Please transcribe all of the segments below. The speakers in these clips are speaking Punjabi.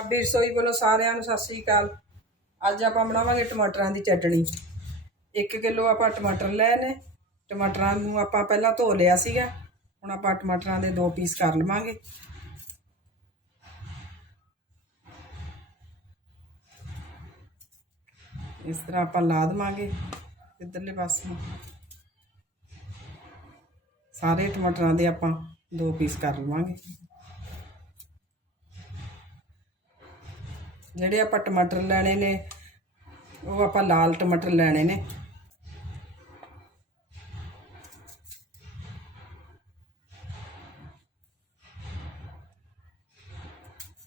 ਪੰਜਾਬੀ ਰਸੋਈ ਵੱਲੋਂ ਸਾਰਿਆਂ ਨੂੰ ਸਤਿ ਸ੍ਰੀ ਅਕਾਲ। ਅੱਜ ਆਪਾਂ ਬਣਾਵਾਂਗੇ ਟਮਾਟਰਾਂ ਦੀ ਚਟਣੀ। 1 ਕਿਲੋ ਆਪਾਂ ਟਮਾਟਰ ਲਏ ਨੇ। ਟਮਾਟਰਾਂ ਨੂੰ ਆਪਾਂ ਪਹਿਲਾਂ ਧੋ ਲਿਆ ਸੀਗਾ। ਹੁਣ ਆਪਾਂ ਟਮਾਟਰਾਂ ਦੇ ਦੋ ਪੀਸ ਕਰ ਲਵਾਂਗੇ। ਇਸ ਤਰ੍ਹਾਂ ਆਪਾਂ ਲਾ ਦੇਵਾਂਗੇ ਇਧਰਲੇ ਪਾਸੇ। ਨੂੰ ਸਾਰੇ ਟਮਾਟਰਾਂ ਦੇ ਆਪਾਂ ਦੋ ਪੀਸ ਕਰ ਲਵਾਂਗੇ। ਜਿਹੜੇ ਆਪਾਂ ਟਮਾਟਰ ਲੈਣੇ ਨੇ, ਉਹ ਆਪਾਂ ਲਾਲ ਟਮਾਟਰ ਲੈਣੇ ਨੇ।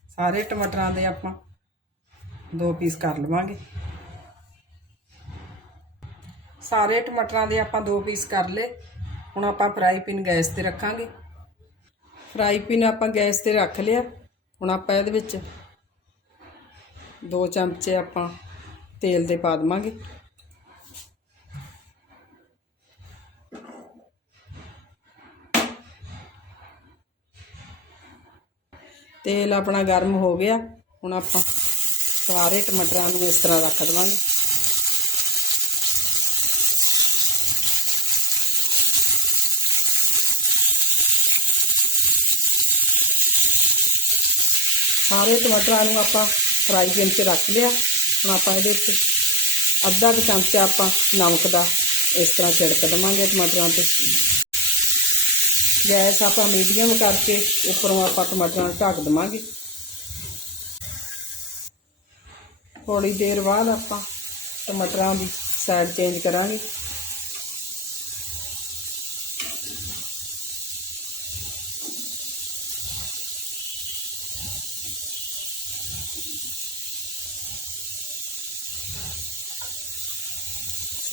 ਸਾਰੇ ਟਮਾਟਰਾਂ ਦੇ ਆਪਾਂ ਦੋ ਪੀਸ ਕਰ ਲਵਾਂਗੇ। ਸਾਰੇ ਟਮਾਟਰਾਂ ਦੇ ਆਪਾਂ ਦੋ ਪੀਸ ਕਰ ਲਏ। ਹੁਣ ਆਪਾਂ ਫਰਾਈ ਪੈਨ ਗੈਸ ਤੇ ਰੱਖਾਂਗੇ। ਫਰਾਈ ਪੈਨ ਆਪਾਂ ਗੈਸ ਤੇ ਰੱਖ ਲਿਆ। ਹੁਣ ਆਪਾਂ ਇਹਦੇ ਵਿੱਚ ਦੋ ਚਮਚੇ ਆਪਾਂ ਤੇਲ ਦੇ ਪਾ ਦਵਾਂਗੇ। ਤੇਲ ਆਪਣਾ ਗਰਮ ਹੋ ਗਿਆ। ਹੁਣ ਆਪਾਂ ਸਾਰੇ ਟਮਾਟਰਾਂ ਨੂੰ ਇਸ ਤਰ੍ਹਾਂ ਰੱਖ ਦਵਾਂਗੇ। ਸਾਰੇ ਟਮਾਟਰਾਂ ਨੂੰ ਆਪਾਂ ਫਰਾਈ ਪੈਨ 'ਚ ਰੱਖ ਲਿਆ। ਹੁਣ ਆਪਾਂ ਇਹਦੇ ਵਿੱਚ ਅੱਧਾ ਕੁ ਚਮਚਾ ਆਪਾਂ ਨਮਕ ਦਾ ਇਸ ਤਰ੍ਹਾਂ ਛਿੜਕ ਦਵਾਂਗੇ ਟਮਾਟਰਾਂ ਤੇ। ਗੈਸ ਆਪਾਂ ਮੀਡੀਅਮ ਕਰਕੇ ਉੱਪਰੋਂ ਆਪਾਂ ਟਮਾਟਰਾਂ ਨੂੰ ਢੱਕ ਦਵਾਂਗੇ। ਥੋੜੀ ਦੇਰ ਬਾਅਦ ਆਪਾਂ ਟਮਾਟਰਾਂ ਦੀ ਸਾਈਡ ਚੇਂਜ ਕਰਾਂਗੇ।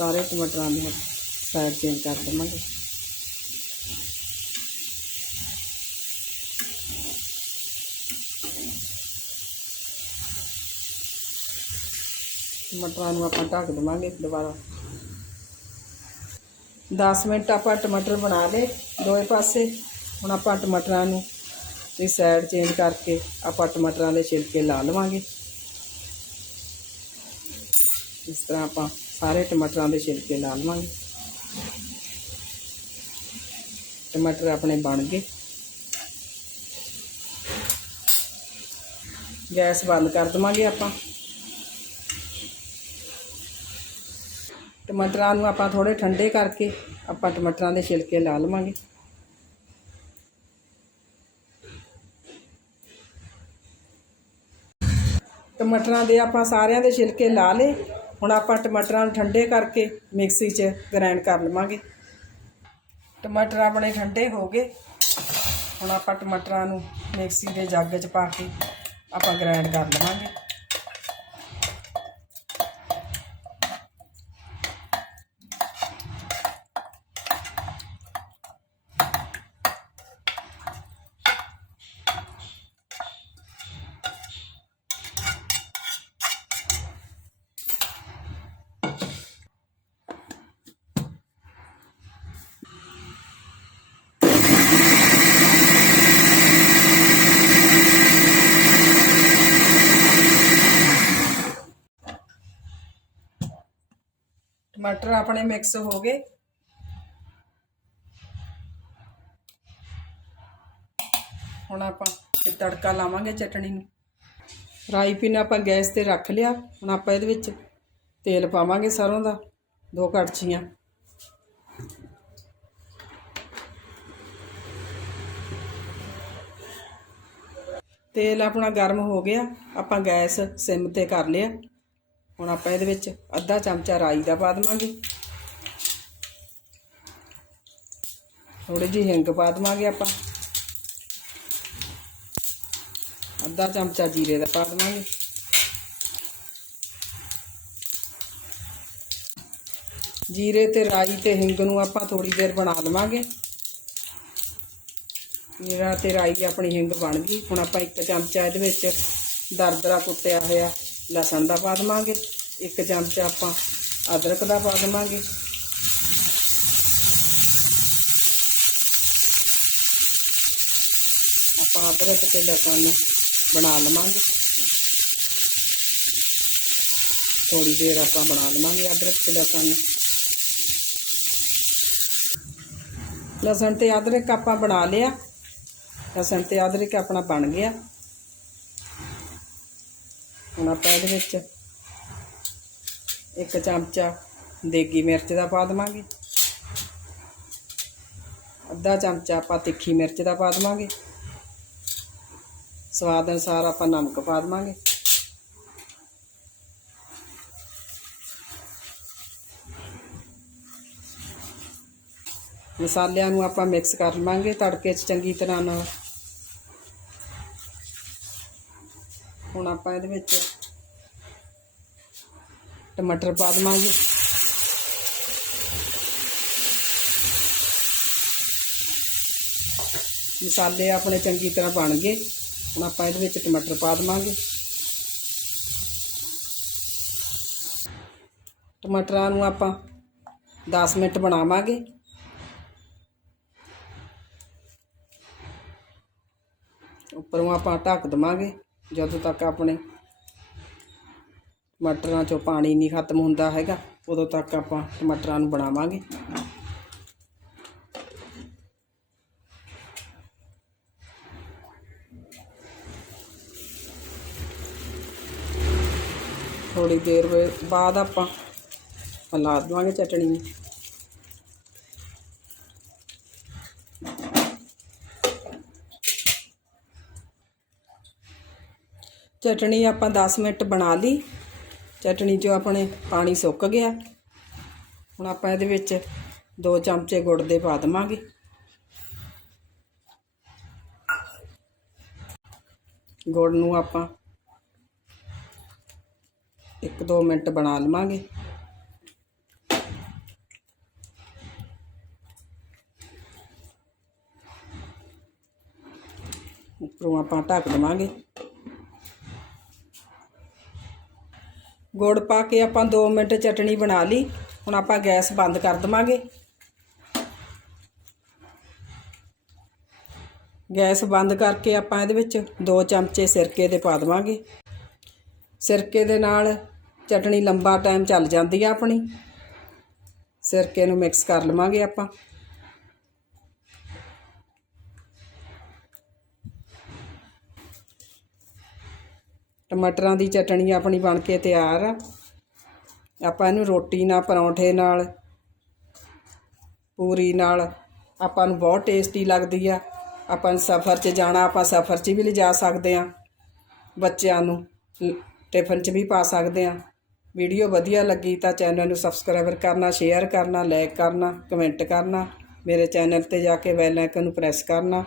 ਸਾਰੇ ਟਮਾਟਰਾਂ ਨੂੰ ਸਾਈਡ ਚੇਂਜ ਕਰ ਦਵਾਂਗੇ। ਟਮਾਟਰਾਂ ਨੂੰ ਆਪਾਂ ਢੱਕ ਦਵਾਂਗੇ ਦੁਬਾਰਾ। 10 ਮਿੰਟ ਆਪਾਂ ਟਮਾਟਰ ਬਣਾ ਲਏ ਦੋਵੇਂ ਪਾਸੇ। ਹੁਣ ਆਪਾਂ ਟਮਾਟਰਾਂ ਨੂੰ ਦੀ ਸਾਈਡ ਚੇਂਜ ਕਰਕੇ ਆਪਾਂ ਟਮਾਟਰਾਂ ਦੇ ਛਿਲਕੇ ਲਾ ਲਵਾਂਗੇ। ਇਸ ਤਰ੍ਹਾਂ ਆਪਾਂ ਸਾਰੇ ਟਮਾਟਰਾਂ ਦੇ ਛਿਲਕੇ ਲਾ ਲਵਾਂਗੇ। ਟਮਾਟਰ ਆਪਣੇ ਬਣ ਗਏ। ਗੈਸ ਬੰਦ ਕਰ ਦਵਾਂਗੇ ਆਪਾਂ। ਟਮਾਟਰਾਂ ਨੂੰ ਆਪਾਂ ਥੋੜੇ ਠੰਡੇ ਕਰਕੇ ਆਪਾਂ ਟਮਾਟਰਾਂ ਦੇ ਛਿਲਕੇ ਲਾ ਲਵਾਂਗੇ। ਟਮਾਟਰਾਂ ਦੇ ਆਪਾਂ ਸਾਰਿਆਂ ਦੇ ਛਿਲਕੇ ਲਾ ਲਏ। ਹੁਣ ਆਪਾਂ ਟਮਾਟਰਾਂ ਨੂੰ ਠੰਡੇ ਕਰਕੇ ਮਿਕਸੀ 'ਚ ਗ੍ਰਾਈਂਡ ਕਰ ਲਵਾਂਗੇ। ਟਮਾਟਰ ਆਪਣੇ ਠੰਡੇ ਹੋ ਗਏ। ਹੁਣ ਆਪਾਂ ਟਮਾਟਰਾਂ ਨੂੰ ਮਿਕਸੀ ਦੇ ਜੱਗ 'ਚ ਪਾ ਕੇ ਆਪਾਂ ਗ੍ਰਾਈਂਡ ਕਰ ਲਵਾਂਗੇ। ਮਟਰ ਆਪਣੇ ਮਿਕਸ ਹੋ ਗਏ। ਹੁਣ ਆਪਾਂ ਇਹ ਤੜਕਾ ਲਾਵਾਂਗੇ ਚਟਣੀ ਨੂੰ। ਫਰਾਈ ਪੈਨ ਆਪਾਂ ਗੈਸ ਤੇ ਰੱਖ ਲਿਆ। ਹੁਣ ਆਪਾਂ ਇਹਦੇ ਵਿੱਚ ਤੇਲ ਪਾਵਾਂਗੇ ਸਰੋਂ ਦਾ, ਦੋ ਕੜਛੀਆਂ। ਤੇਲ ਆਪਣਾ ਗਰਮ ਹੋ ਗਿਆ। ਆਪਾਂ ਗੈਸ ਸਿਮ ਤੇ ਕਰ ਲਿਆ। ਹੁਣ ਆਪਾਂ ਇਹਦੇ ਵਿੱਚ ਅੱਧਾ ਚਮਚਾ ਰਾਈ ਦਾ ਪਾ ਦਵਾਂਗੇ। ਥੋੜੀ ਜਿਹੀ ਹਿੰਗ ਪਾ ਦਵਾਂਗੇ ਆਪਾਂ। ਅੱਧਾ ਚਮਚਾ ਜੀਰੇ ਦਾ ਪਾ ਦਵਾਂਗੇ। ਜੀਰੇ ਤੇ ਰਾਈ ਤੇ ਹਿੰਗ ਨੂੰ ਆਪਾਂ ਥੋੜੀ ਦੇਰ ਬਣਾ ਲਵਾਂਗੇ। ਜੀਰਾ ਤੇ ਰਾਈ ਆਪਣੀ ਹਿੰਗ ਬਣ ਗਈ। ਹੁਣ ਆਪਾਂ ਇੱਕ ਚਮਚਾ ਇਹਦੇ ਵਿੱਚ ਦਰਦਰਾ ਕੁੱਟਿਆ ਹੋਇਆ ਲਸਣ ਦਾ ਪਾ ਦਵਾਂਗੇ, ਇੱਕ ਚਮਚ ਆਪਾਂ ਅਦਰਕ ਦਾ ਪਾ ਦਵਾਂਗੇ। ਆਪਾਂ ਅਦਰਕ ਤੇ ਲਸਣ ਬਣਾ ਲਵਾਂਗੇ। ਥੋੜੀ ਦੇਰ ਆਪਾਂ ਬਣਾ ਲਵਾਂਗੇ ਅਦਰਕ ਤੇ ਲਸਣ। ਲਸਣ ਤੇ ਅਦਰਕ ਆਪਾਂ ਬਣਾ ਲਿਆ। ਲਸਣ ਤੇ ਅਦਰਕ ਆਪਣਾ ਬਣ ਗਿਆ। ਹੁਣ ਆਪਾਂ ਇਹਦੇ ਵਿੱਚ। ਇੱਕ ਚਮਚਾ ਦੇਗੀ ਮਿਰਚ ਦਾ ਪਾ ਦੇਵਾਂਗੇ। ਅੱਧਾ ਚਮਚਾ ਆਪਾਂ ਤਿੱਖੀ ਮਿਰਚ ਦਾ ਪਾ ਦੇਵਾਂਗੇ। ਸਵਾਦ ਅਨੁਸਾਰ ਆਪਾਂ ਨਮਕ ਪਾ ਦੇਵਾਂਗੇ। ਮਸਾਲਿਆਂ ਨੂੰ ਆਪਾਂ ਮਿਕਸ ਕਰ ਲਵਾਂਗੇ ਤੜਕੇ 'ਚ ਚੰਗੀ ਤਰ੍ਹਾਂ ਨਾਲ। ਹੁਣ ਆਪਾਂ ਇਹਦੇ ਵਿੱਚ ਟਮਾਟਰ ਪਾ ਦੇਵਾਂਗੇ। ਮਸਾਲੇ ਆਪਣੇ ਚੰਗੀ ਤਰ੍ਹਾਂ ਬਣ ਗਏ। ਹੁਣ ਆਪਾਂ ਇਹਦੇ ਵਿੱਚ ਟਮਾਟਰ ਪਾ ਦੇਵਾਂਗੇ। ਟਮਾਟਰਾਂ ਨੂੰ ਆਪਾਂ 10 ਮਿੰਟ ਬਣਾਵਾਂਗੇ। ਉੱਪਰੋਂ ਆਪਾਂ ਢੱਕ ਦਵਾਂਗੇ। ਜਦੋਂ ਤੱਕ ਆਪਣੇ ਟਮਾਟਰਾਂ ਚੋਂ ਪਾਣੀ ਨਹੀਂ ਖਤਮ ਹੁੰਦਾ ਹੈਗਾ, ਉਦੋਂ ਤੱਕ ਆਪਾਂ ਟਮਾਟਰਾਂ ਨੂੰ ਬਣਾਵਾਂਗੇ। ਥੋੜੀ ਦੇਰ ਬਾਅਦ ਆਪਾਂ ਹਿਲਾ ਦੇਵਾਂਗੇ ਚਟਣੀ। ਨੂੰ ਚਟਣੀ ਆਪਾਂ 10 ਮਿੰਟ ਬਣਾ ਲਈ। ਚਟਣੀ 'ਚੋਂ ਆਪਣੇ ਪਾਣੀ ਸੁੱਕ ਗਿਆ। ਹੁਣ ਆਪਾਂ ਇਹਦੇ ਵਿੱਚ ਦੋ ਚਮਚੇ ਗੁੜ ਦੇ ਪਾ ਦੇਵਾਂਗੇ। ਗੁੜ ਨੂੰ ਆਪਾਂ 1-2 ਮਿੰਟ ਬਣਾ ਲਵਾਂਗੇ। ਉੱਪਰੋਂ ਆਪਾਂ ਢੱਕ ਦੇਵਾਂਗੇ। ਗੁੜ ਪਾ ਕੇ ਆਪਾਂ 2 ਮਿੰਟ ਚਟਣੀ ਬਣਾ ਲਈ। ਹੁਣ ਆਪਾਂ ਗੈਸ ਬੰਦ ਕਰ ਦਵਾਂਗੇ। ਗੈਸ ਬੰਦ ਕਰਕੇ ਆਪਾਂ ਇਹਦੇ ਵਿੱਚ 2 ਚਮਚੇ ਸਿਰਕੇ ਦੇ ਪਾ ਦਵਾਂਗੇ। ਸਿਰਕੇ ਦੇ ਨਾਲ ਚਟਣੀ ਲੰਬਾ ਟਾਈਮ ਚੱਲ ਜਾਂਦੀ ਆ ਆਪਣੀ। ਸਿਰਕੇ ਨੂੰ ਮਿਕਸ ਕਰ ਲਵਾਂਗੇ ਆਪਾਂ। ਟਮਾਟਰਾਂ ਦੀ ਚਟਣੀ ਆਪਣੀ ਬਣ ਕੇ ਤਿਆਰ ਆ। ਆਪਾਂ ਇਹਨੂੰ ਰੋਟੀ ਨਾਲ, ਪਰੌਂਠੇ ਨਾਲ, ਪੂਰੀ ਨਾਲ ਆਪਾਂ ਨੂੰ ਬਹੁਤ ਟੇਸਟੀ ਲੱਗਦੀ ਆ। ਆਪਾਂ ਸਫ਼ਰ 'ਚ ਜਾਣਾ, ਆਪਾਂ ਸਫ਼ਰ 'ਚ ਵੀ ਲਿਜਾ ਸਕਦੇ ਆ। ਬੱਚਿਆਂ ਨੂੰ ਟਿਫਨ 'ਚ ਵੀ ਪਾ ਸਕਦੇ ਆ। ਵੀਡੀਓ ਵਧੀਆ ਲੱਗੀ ਤਾਂ ਚੈਨਲ ਨੂੰ ਸਬਸਕ੍ਰਾਈਬਰ ਕਰਨਾ, ਸ਼ੇਅਰ ਕਰਨਾ, ਲਾਈਕ ਕਰਨਾ, ਕਮੈਂਟ ਕਰਨਾ। ਮੇਰੇ ਚੈਨਲ ਤੇ ਜਾ ਕੇ ਬੈਲ ਆਈਕਨ ਨੂੰ ਪ੍ਰੈਸ ਕਰਨਾ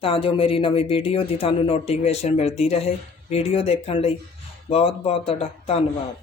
ਤਾਂ ਜੋ ਮੇਰੀ ਨਵੀਂ ਵੀਡੀਓ ਦੀ ਤੁਹਾਨੂੰ ਨੋਟੀਫਿਕੇਸ਼ਨ ਮਿਲਦੀ ਰਹੇ। ਵੀਡੀਓ ਦੇਖਣ ਲਈ ਬਹੁਤ ਬਹੁਤ ਤੁਹਾਡਾ ਧੰਨਵਾਦ।